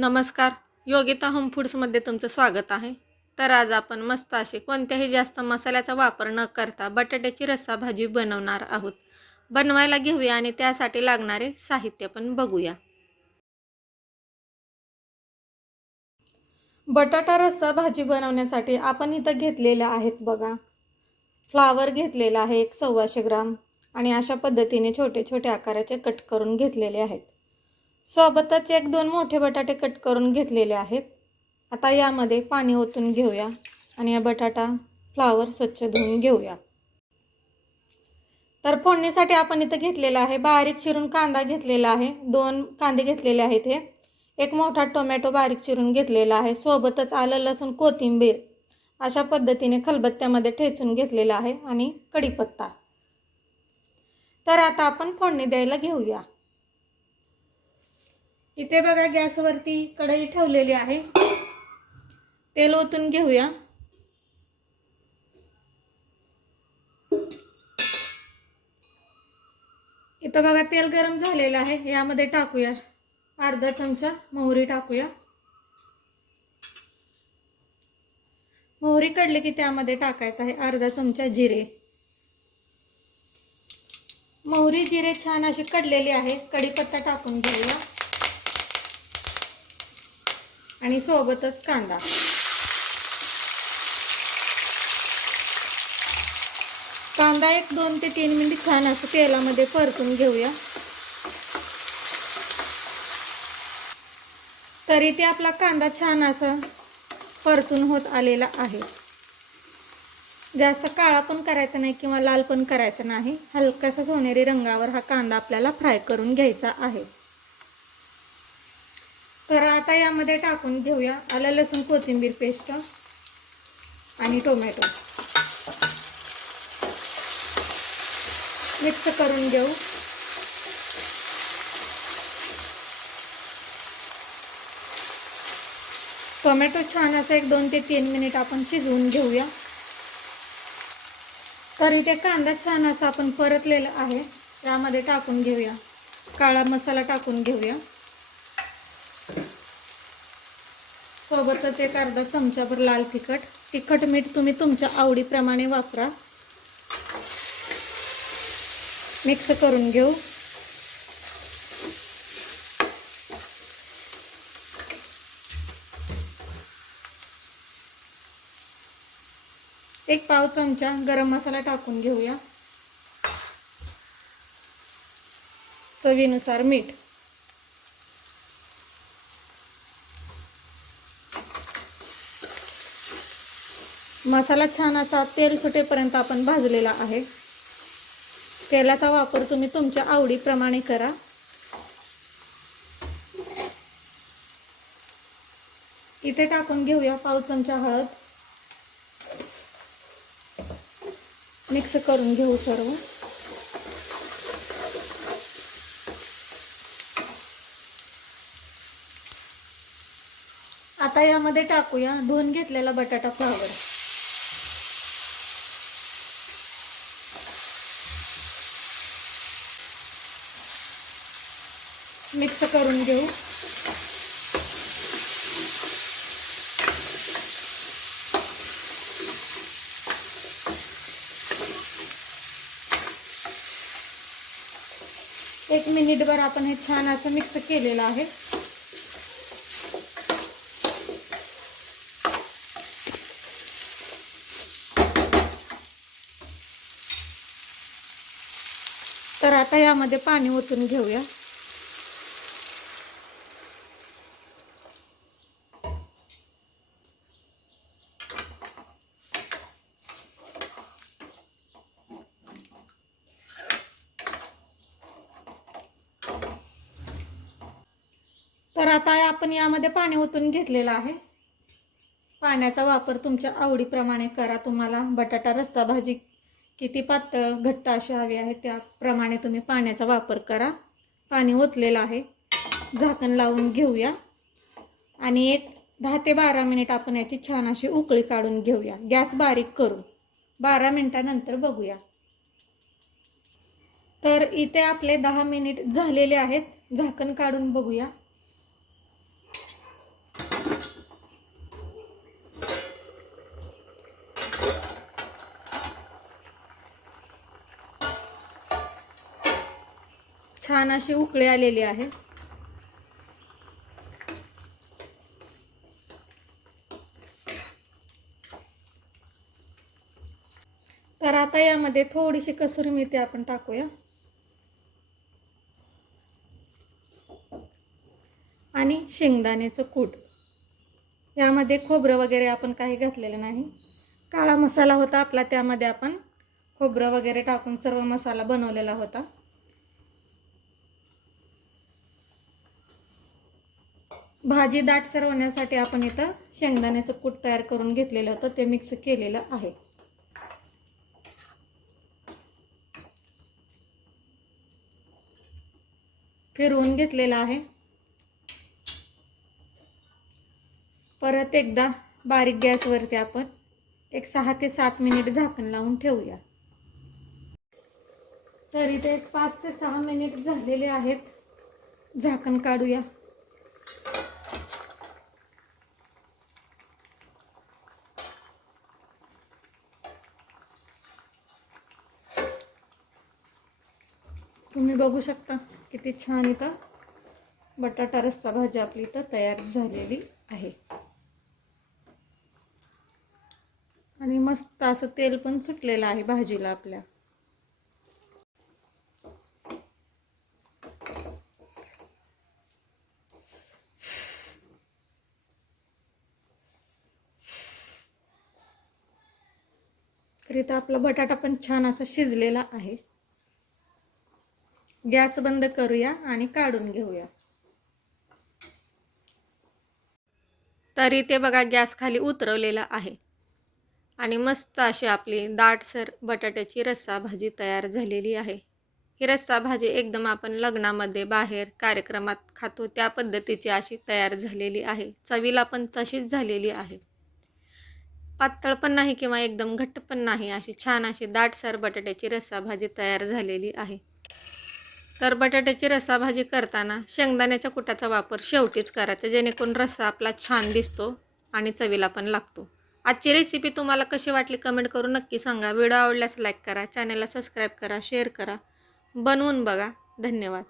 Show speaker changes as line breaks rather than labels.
नमस्कार. योगिता होम फूड्समध्ये तुमचं स्वागत आहे. तर आज आपण मस्त अशी कोणत्याही जास्त मसाल्याचा वापर न करता बटाट्याची रस्सा भाजी बनवणार आहोत. बनवायला घेऊया आणि त्यासाठी लागणारे साहित्य पण बघूया. बटाटा रस्सा भाजी बनवण्यासाठी आपण इथं घेतलेल्या आहेत बघा. फ्लावर घेतलेला आहे एक सव्वाशे ग्राम आणि अशा पद्धतीने छोटे छोटे आकाराचे कट करून घेतलेले आहेत. सोबतच एक दोन मोठे बटाटे कट करून घेतलेले आहेत. आता यामध्ये पाणी ओतून घेऊया आणि या बटाटा फ्लावर स्वच्छ धुवून घेऊया. तर फोडणीसाठी आपण इथं घेतलेला आहे बारीक चिरून कांदा घेतलेला आहे दोन कांदे घेतलेले आहेत हे. एक मोठा टोमॅटो बारीक चिरून घेतलेला आहे सोबतच आलं लसूण कोथिंबीर अशा पद्धतीने खलबत्त्यामध्ये ठेचून घेतलेला आहे आणि कढीपत्ता. तर आता आपण फोडणी द्यायला घेऊया. इथे बघा गॅसवरती कढई ठेवलेली आहे. तेल ओतून घेऊया. इथं बघा तेल गरम झालेलं आहे. यामध्ये टाकूया. अर्धा चमचा मोहरी टाकूया. मोहरी कडली की त्यामध्ये टाकायचं आहे अर्धा चमचा जिरे. मोहरी जिरे छान असे कडलेली आहे. कढीपत्ता टाकून घेऊया. आणि सोबतच कांदा. कांदा एक दोन ते तीन मिनिट छान असं तेलामध्ये परतून घेऊया. तरी ते आपला कांदा छान असं परतून होत आलेला आहे. जास्त काळा पण करायचा नाही किंवा लाल पण करायचा नाही. हलकासा सोनेरी रंगावर हा कांदा आपल्याला फ्राय करून घ्यायचा आहे. तर आता यामध्ये टाकून घेऊया. आलं लसूण कोथिंबीर पेस्ट आणि टोमॅटो. मिक्स करून घेऊ. टोमॅटो छान असं एक दोन ते तीन मिनिट आपण शिजवून घेऊया. तर इथे कांदा छान असा आपण परतलेला आहे. त्यामध्ये टाकून घेऊया. काळा मसाला टाकून घेऊया. सोबतच एक अर्धा चमचाभर लाल तिखट. तिखट मीठ तुम्ही तुमच्या आवडीप्रमाणे वापरा. मिक्स करून घेऊ. एक पाव चमचा गरम मसाला टाकून घेऊया. चवीनुसार मीठ. मसाला छान असा तेल सुटेपर्यंत आपण भाजलेला आहे. तेलाचा वापर तुम्ही तुमच्या आवडीप्रमाणे करा. इथे टाकून घेऊया पाव चमचा हळद. मिक्स करून घेऊ सर्व. आता यामध्ये टाकूया धुवून घेतलेला बटाटा फ्लावर मिक्स करून घेऊ. एक मिनिटभर आपण हे छान असं मिक्स केलेलं आहे. तर आता यामध्ये पाणी ओतून घेऊया तर आता आपण यामध्ये पाणी ओतून घेतलेलं आहे. पाण्याचा वापर तुमच्या आवडीप्रमाणे करा. तुम्हाला बटाटा रस्सा भाजी किती पातळ घट्ट अशी हवी आहे त्याप्रमाणे तुम्ही पाण्याचा वापर करा. पाणी ओतलेलं आहे. झाकण लावून घेऊया. आणि एक दहा ते बारा मिनिट आपण याची छान अशी उकळी काढून घेऊया. गॅस बारीक करू बारा मिनिटानंतर बघूया. तर इथे आपले दहा मिनिट झालेले आहेत. झाकण काढून बघूया. छान अशी उकळी आलेली आहे तर आता यामध्ये थोडीशी कसुरी मेथी आपण टाकूया. आणि शेंगदाण्याचं कूट. यामध्ये खोबरं वगैरे आपण काही घातलेलं नाही. काळा मसाला होता आपला त्यामध्ये आपण खोबरं वगैरे टाकून सर्व मसाला बनवलेला होता. भाजी दाटसर होण्यासाठी आपण इथं शेंगदाण्याचं कूट तयार करून घेतलेलं होतं ते मिक्स केलेलं आहे. फिरवून घेतलेलं आहे. परत एकदा बारीक गॅसवरती आपण एक सहा ते सात मिनिट झाकण लावून ठेवूया. तर इथे एक पाच ते सहा मिनिट झालेले आहेत. झाकण काढूया. तुम्ही बघू शकता किती छान इथं बटाटा रस्सा भाजी आपली इथं तयार झालेली आहे. आणि मस्त असं तेल पण सुटलेलं आहे भाजीला आपल्या. तर इथं आपला बटाटा पण छान असा शिजलेला आहे. गॅस बंद करूया आणि काढून घेऊया. तर इथे बघा गॅस खाली उतरवलेला आहे. आणि मस्त अशी आपली दाटसर बटाट्याची रस्सा भाजी तयार झालेली आहे. ही रस्सा भाजी एकदम आपण लग्नामध्ये बाहेर कार्यक्रमात खातो त्या पद्धतीची अशी तयार झालेली आहे. चवीला पण तशीच झालेली आहे. पातळ पण नाही किंवा एकदम घट्ट पण नाही अशी छान अशी दाटसर बटाट्याची रस्सा भाजी तयार झालेली आहे. तर बटाट्याची रस्सा भाजी करताना शेंगदाण्याच्या कुटाचा वापर शेवटीच करायचा जेणेकरून रस्सा आपला छान दिसतो आणि चवीला पण लागतो. आजची रेसिपी तुम्हाला कशी वाटली कमेंट करून नक्की सांगा. व्हिडिओ आवडल्यास लाईक करा चॅनलला सबस्क्राईब करा शेअर करा. बनवून बघा. धन्यवाद.